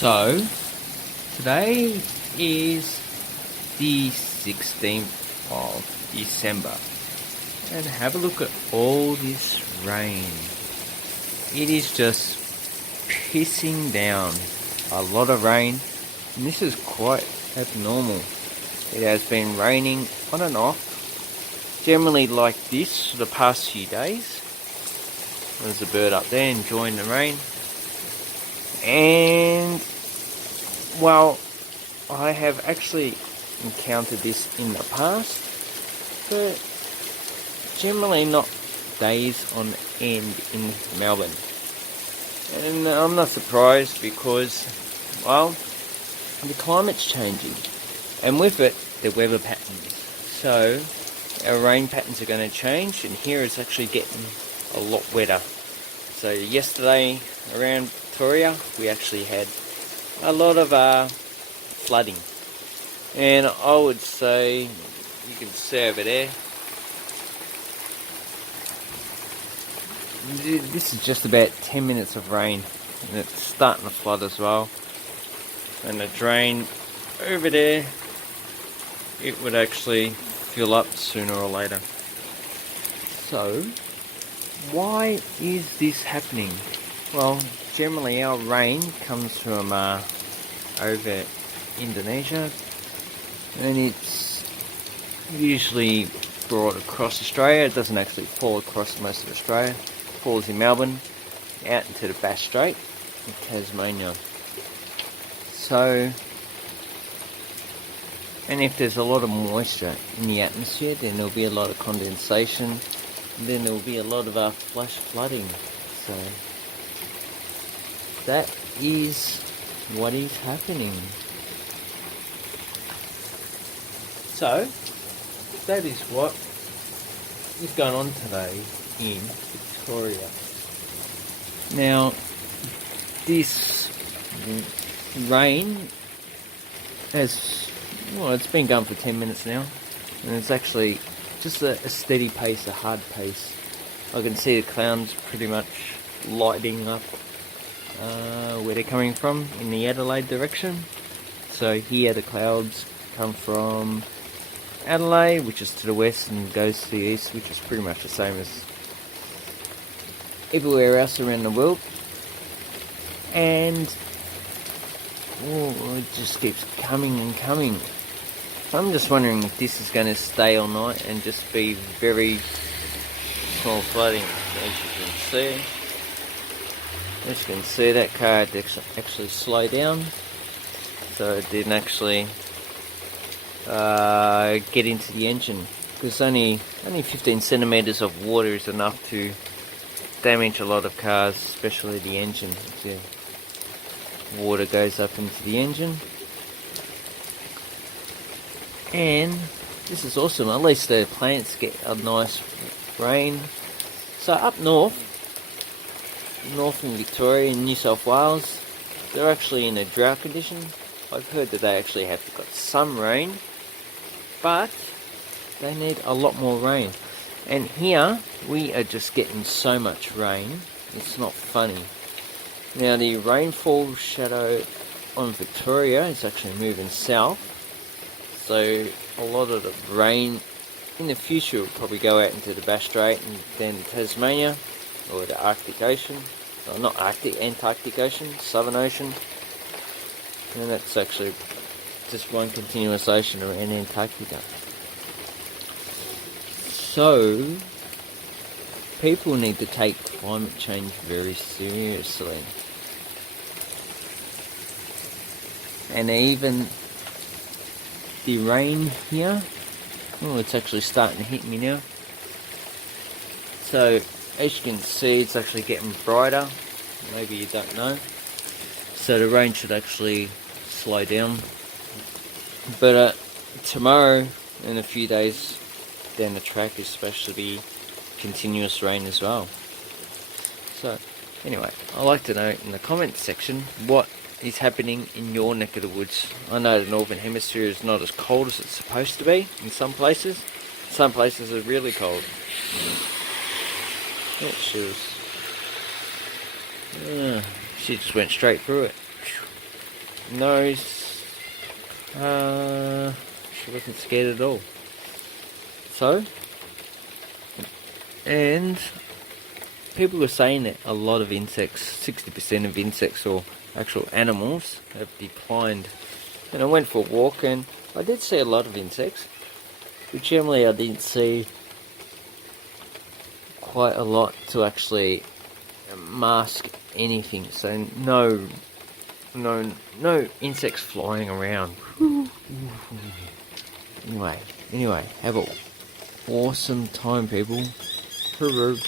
So, today is the 16th of December, and have a look at all this rain. It is just pissing down. A lot of rain, and this is quite abnormal. It has been raining on and off, generally like this for the past few days. There's a bird up there enjoying the rain. And, well, I have actually encountered this in the past, but generally not days on end in Melbourne. And I'm not surprised because, well, the climate's changing, and with it, the weather patterns. So, our rain patterns are going to change, and here it's actually getting a lot wetter. So yesterday around Victoria, we actually had a lot of flooding, and I would say, you can see over there, this is just about 10 minutes of rain, and it's starting to flood as well. And the drain over there, it would actually fill up sooner or later. So, why is this happening? Well, generally our rain comes from over Indonesia, and it's usually brought across Australia. It doesn't actually fall across most of Australia. It falls in Melbourne, out into the Bass Strait in Tasmania. So, and if there's a lot of moisture in the atmosphere, then there'll be a lot of condensation, and then there'll be a lot of flash flooding. So that is what is happening. So that is what is going on today in Victoria. Now, this rain has, well, it's been going for 10 minutes now, and it's actually just a steady pace, a hard pace. I can see the clouds pretty much lighting up where they're coming from in the Adelaide direction. So here the clouds come from Adelaide, which is to the west, and goes to the east, which is pretty much the same as everywhere else around the world. And it just keeps coming and coming. I'm just wondering if this is going to stay all night and just be very small flooding. As you can see, that car had to actually slow down, so it didn't actually get into the engine, because only 15 centimeters of water is enough to damage a lot of cars, especially the engine. So water goes up into the engine. And this is awesome, at least the plants get a nice rain. So up north in Victoria and New South Wales, they're actually in a drought condition. I've heard that they actually have got some rain, but they need a lot more rain. And here, we are just getting so much rain, it's not funny. Now the rainfall shadow on Victoria is actually moving south, so a lot of the rain in the future will probably go out into the Bass Strait and then Tasmania, or the Arctic Ocean, or not Arctic, Antarctic Ocean, Southern Ocean, and that's actually just one continuous ocean around Antarctica. So, people need to take climate change very seriously. And even the rain here, oh, it's actually starting to hit me now. So, as you can see, it's actually getting brighter. Maybe you don't know. So the rain should actually slow down. But tomorrow and a few days down the track is supposed to be continuous rain as well. So, anyway, I'd like to know in the comments section what is happening in your neck of the woods. I know the Northern Hemisphere is not as cold as it's supposed to be in some places. Some places are really cold. Oh, she just went straight through it. nose. She wasn't scared at all. So, and people were saying that a lot of insects, 60% of insects or actual animals, have declined. And I went for a walk and I did see a lot of insects, but generally I didn't see quite a lot to actually mask anything. So no insects flying around. Anyway, have a awesome time, people. Hooroo.